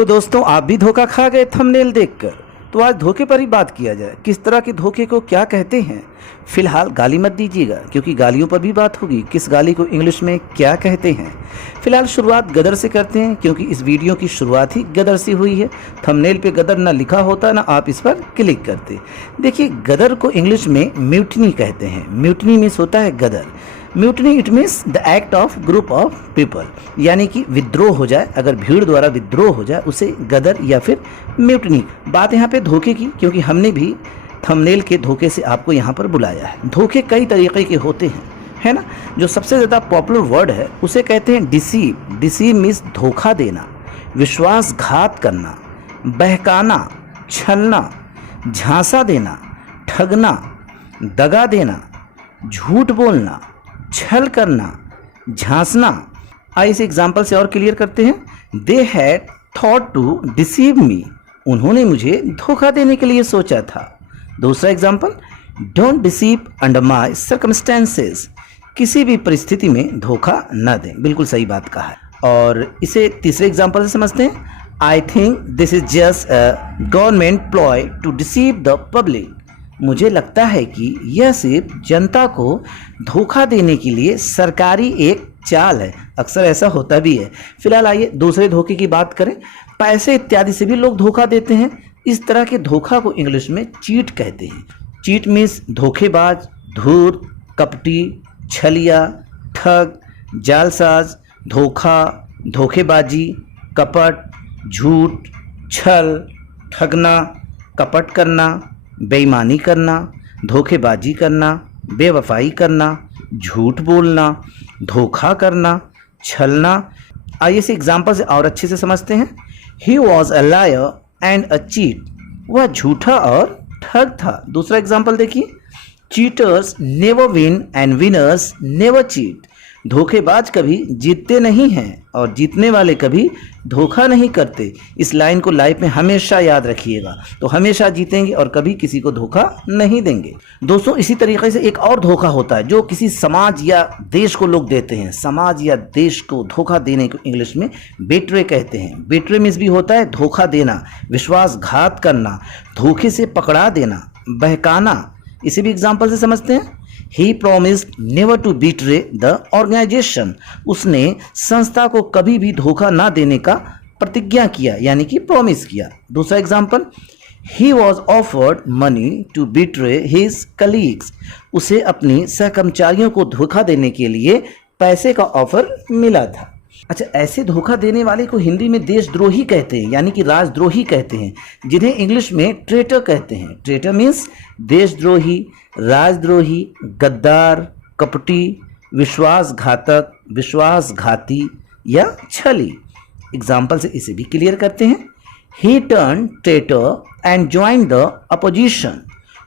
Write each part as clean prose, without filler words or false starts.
तो दोस्तों आप भी धोखा खा गए थंबनेल देखकर। तो आज धोखे पर ही बात किया जाए, किस तरह के धोखे को क्या कहते हैं। फिलहाल गाली मत दीजिएगा क्योंकि गालियों पर भी बात होगी, किस गाली को इंग्लिश में क्या कहते हैं। फिलहाल शुरुआत गदर से करते हैं क्योंकि इस वीडियो की शुरुआत ही गदर से हुई है। थंबनेल पे गदर ना लिखा होता ना आप इस पर क्लिक करते। देखिए, गदर को इंग्लिश में म्यूटनी कहते हैं। म्यूटनी मीन्स होता है गदर। Mutiny it means the act of group of people, यानी कि विद्रोह हो जाए, अगर भीड़ द्वारा विद्रोह हो जाए उसे गदर या फिर म्यूटनी। बात यहाँ पे धोखे की, क्योंकि हमने भी थंबनेल के धोखे से आपको यहाँ पर बुलाया है। धोखे कई तरीके के होते हैं, है ना। जो सबसे ज़्यादा पॉपुलर वर्ड है उसे कहते हैं डिसीव। डिसीव मीन्स धोखा देना, विश्वासघात करना, बहकाना, छलना, झांसा देना, ठगना, दगा देना, झूठ बोलना, छल करना, झांसना। आइए इस एग्जाम्पल से और क्लियर करते हैं। They had thought to deceive me, उन्होंने मुझे धोखा देने के लिए सोचा था। दूसरा example, don't deceive under my circumstances, किसी भी परिस्थिति में धोखा न दें। बिल्कुल सही बात कहा है। और इसे तीसरे एग्जाम्पल से समझते हैं। I think this is just a government ploy to deceive the public, मुझे लगता है कि यह सिर्फ जनता को धोखा देने के लिए सरकारी एक चाल है। अक्सर ऐसा होता भी है। फिलहाल आइए दूसरे धोखे की बात करें। पैसे इत्यादि से भी लोग धोखा देते हैं। इस तरह के धोखा को इंग्लिश में चीट कहते हैं। चीट मीन्स धोखेबाज, धूर्त, कपटी, छलिया, ठग, जालसाज, धोखा, धोखेबाजी, कपट, झूठ, छल, ठगना, कपट करना, बेईमानी करना, धोखेबाजी करना, बेवफाई करना, झूठ बोलना, धोखा करना, छलना। आइए इस एग्जाम्पल से और अच्छे से समझते हैं। He was a liar and a cheat, वह झूठा और ठग था। दूसरा एग्जाम्पल देखिए। Cheaters never win and winners never cheat, धोखेबाज कभी जीतते नहीं हैं और जीतने वाले कभी धोखा नहीं करते। इस लाइन को लाइफ में हमेशा याद रखिएगा, तो हमेशा जीतेंगे और कभी किसी को धोखा नहीं देंगे। दोस्तों, इसी तरीके से एक और धोखा होता है जो किसी समाज या देश को लोग देते हैं। समाज या देश को धोखा देने को इंग्लिश में बेट्रे कहते हैं। बेट्रे मीन्स भी होता है धोखा देना, विश्वासघात करना, धोखे से पकड़ा देना, बहकाना। इसे भी एग्जाम्पल से समझते हैं। He promised never to betray the organization, उसने संस्था को कभी भी धोखा ना देने का प्रतिज्ञा किया, यानी कि प्रॉमिस किया। दूसरा example, He was offered money to betray his colleagues, उसे अपनी सहकर्मचारियों को धोखा देने के लिए पैसे का ऑफर मिला था। अच्छा, ऐसे धोखा देने वाले को हिंदी में देशद्रोही कहते हैं, यानी कि राजद्रोही कहते हैं, जिन्हें इंग्लिश में ट्रेटर कहते हैं। ट्रेटर मीन्स देशद्रोही, राजद्रोही, गद्दार, कपटी, विश्वासघातक, विश्वासघाती या छली। एग्जाम्पल से इसे भी क्लियर करते हैं। ही turn traitor and join the opposition,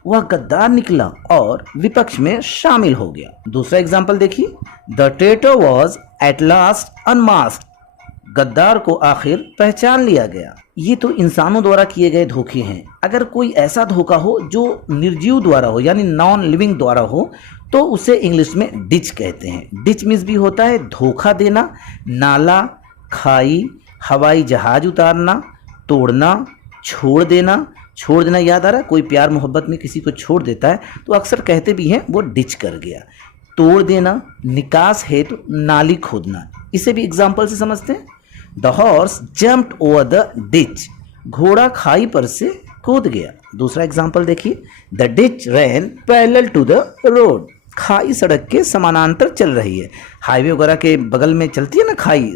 वह गद्दार निकला और विपक्ष में शामिल हो गया। दूसरा एग्जाम्पल देखिए। The traitor was at last unmasked, गद्दार को आखिर पहचान लिया गया। ये तो इंसानों द्वारा किए गए धोखे हैं। अगर कोई ऐसा धोखा हो जो निर्जीव द्वारा हो, यानी नॉन लिविंग द्वारा हो, तो उसे इंग्लिश में डिच कहते हैं। डिच मीन्स भी होता है धोखा देना, नाला, खाई, हवाई जहाज उतारना, तोड़ना, छोड़ देना। छोड़ देना याद आ रहा है, कोई प्यार मोहब्बत में किसी को छोड़ देता है तो अक्सर कहते भी हैं वो डिच कर गया। तोड़ देना, निकास है तो नाली खोदना। इसे भी एग्जाम्पल से समझते हैं। The horse jumped over the ditch, घोड़ा खाई पर से कूद गया। दूसरा एग्जाम्पल देखिए। The ditch ran parallel to the road, खाई सड़क के समानांतर चल रही है। हाईवे वगैरह के बगल में चलती है ना खाई,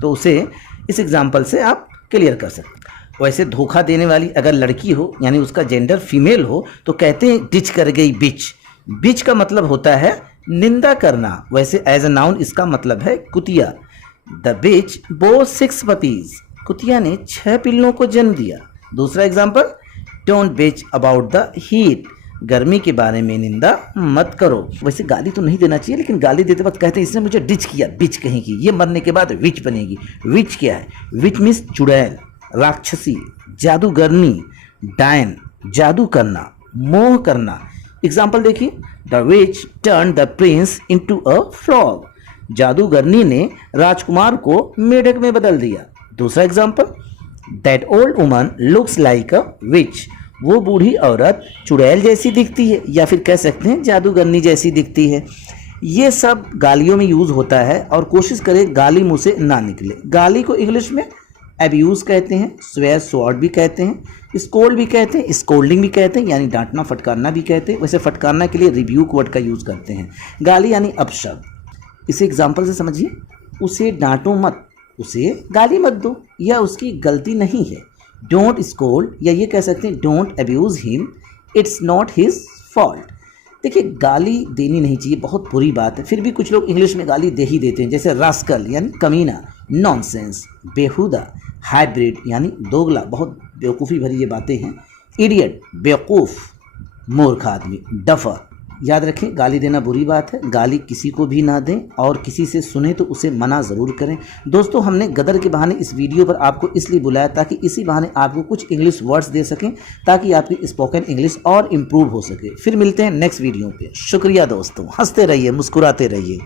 तो उसे इस एग्जाम्पल से आप क्लियर कर सकते हैं। वैसे धोखा देने वाली अगर लड़की हो, यानी उसका जेंडर फीमेल हो, तो कहते हैं डिच कर गई बिच। बिच का मतलब होता है निंदा करना। वैसे एज अ नाउन इसका मतलब है कुतिया। द बिच बोर 6 पपीज, कुतिया ने 6 पिल्लों को जन्म दिया। दूसरा example, don't bitch about the heat, गर्मी के बारे में निंदा मत करो। वैसे गाली तो नहीं देना चाहिए, लेकिन गाली देते वक्त कहते हैं इसने मुझे डिच किया, बिच कहेगी, ये मरने के बाद विच बनेगी। विच क्या है? विच मीन्स चुड़ैल, राक्षसी, जादूगरनी, डायन, जादू करना, मोह करना। एग्जाम्पल देखिए। The witch turn the prince into a frog, जादूगरनी ने राजकुमार को मेढक में बदल दिया। दूसरा example, that old woman looks like a witch, वो बूढ़ी औरत चुड़ैल जैसी दिखती है, या फिर कह सकते हैं जादूगरनी जैसी दिखती है। ये सब गालियों में यूज़ होता है और कोशिश करें गाली मुंह से ना निकले। गाली को इंग्लिश में एब्यूज़ कहते हैं, स्वेयर स्वॉर्ड भी कहते हैं, स्कोल्ड भी कहते हैं, स्कोल्डिंग भी कहते हैं, यानी डांटना फटकारना भी कहते हैं। वैसे फटकारना के लिए रिब्यूक वर्ड का यूज़ करते हैं। गाली यानी अपशब्द। इसे एग्जाम्पल से समझिए, उसे डांटो मत, उसे गाली मत दो, या उसकी गलती नहीं है। डोंट स्कोल्ड, या ये कह सकते हैं don't abuse him, it's not his fault. देखिए गाली देनी नहीं चाहिए, बहुत बुरी बात है, फिर भी कुछ लोग इंग्लिश में गाली दे ही देते हैं, जैसे रास्कल यानी कमीना, नॉनसेंस, बेहुदा, हाइब्रिड यानी दोगला, बहुत बेवकूफ़ी भरी ये बातें हैं, इडियट बेवकूफ़, मूर्ख आदमी, डफर। याद रखें गाली देना बुरी बात है, गाली किसी को भी ना दें, और किसी से सुने तो उसे मना ज़रूर करें। दोस्तों हमने गदर के बहाने इस वीडियो पर आपको इसलिए बुलाया ताकि इसी बहाने आपको कुछ इंग्लिश वर्ड्स दे सकें, ताकि आपकी स्पोकन इंग्लिश और इम्प्रूव हो सके। फिर मिलते हैं नेक्स्ट वीडियो पे। शुक्रिया दोस्तों, हंसते रहिए, मुस्कुराते रहिए।